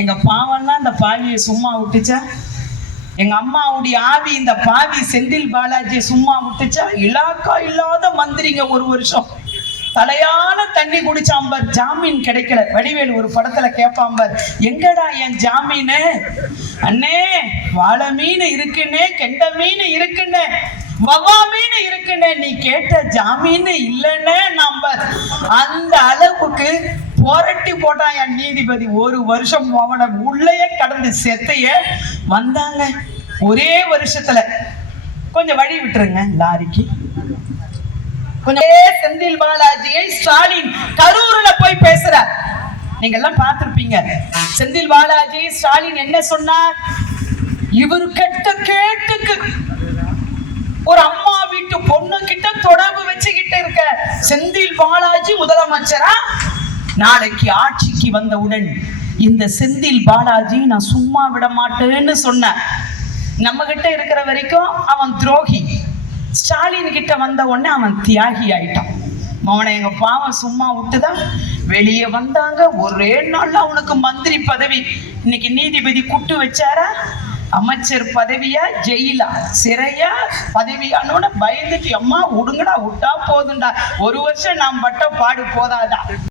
எங்க பாவம்லாம் இந்த பாவியை சும்மா விட்டுச்சா? எங்க அம்மாவுடைய ஆவி இந்த பாவி செந்தில் பாலாஜியை சும்மா விட்டுச்சா? இலாக்கா இல்லாத மந்திரிங்க ஒரு வருஷம். தலையான தண்ணி குடிச்சாம்பர் ஜாமீன் கிடைக்கல. வடிவேல் ஒரு படத்துல கேட்பாம்பார் எங்கடா என் ஜாமீனு? அண்ணே வாழை மீன் இருக்குன்னே கெண்ட மீன் இருக்குன்னே வவா மீன் இருக்குன்னே நீ கேட்ட ஜாமீன் இல்லைன்னே நம்ப அந்த அளவுக்கு புரட்டி போட்டான் என் நீதிபதி ஒரு வருஷம் அவனை உள்ளேயே கடந்து செத்தைய வந்தாங்க. ஒரே வருஷத்துல. கொஞ்சம் வழி விட்டுருங்க லாரிக்கு. கொஞ்சம் செந்தில் பாலாஜியை ஸ்டாலின் கரூர்ல போய் பேசுறார். நீங்க எல்லாம் பார்த்திருப்பீங்க. செந்தில் பாலாஜி ஸ்டாலின் என்ன சொன்னார்? இவர் கெட்ட கேட்டுக்கு ஒரு அம்மா வீட்டு பொண்ணு கிட்ட தொடர்பு வச்சுக்கிட்டு இருக்க செந்தில் பாலாஜி முதலமைச்சரா? நாளைக்கு ஆட்சிக்கு வந்தவுடன் இந்த செந்தில் பாலாஜி நான் சும்மா விட மாட்டேன்னு சொன்னேன் நம்ம கிட்ட இருக்கிற வரைக்கும் அவன் துரோகி. ஸ்டாலின் கிட்ட வந்த உடனே அவன் தியாகி ஆயிட்டான். அவனை எங்க பாவம் சும்மா விட்டுதான் வெளியே வந்தாங்க. ஒரே நாள்ல அவனுக்கு மந்திரி பதவி. இன்னைக்கு நீதிபதி குட்டு வச்சாரா? அமைச்சர் பதவியா? ஜெயிலா? சிறையா? பதவியானோட பயந்துட்டு அம்மா விடுங்கடா விட்டா போதும்டா. ஒரு வருஷம் நாம் பட்ட பாடு போதாதா?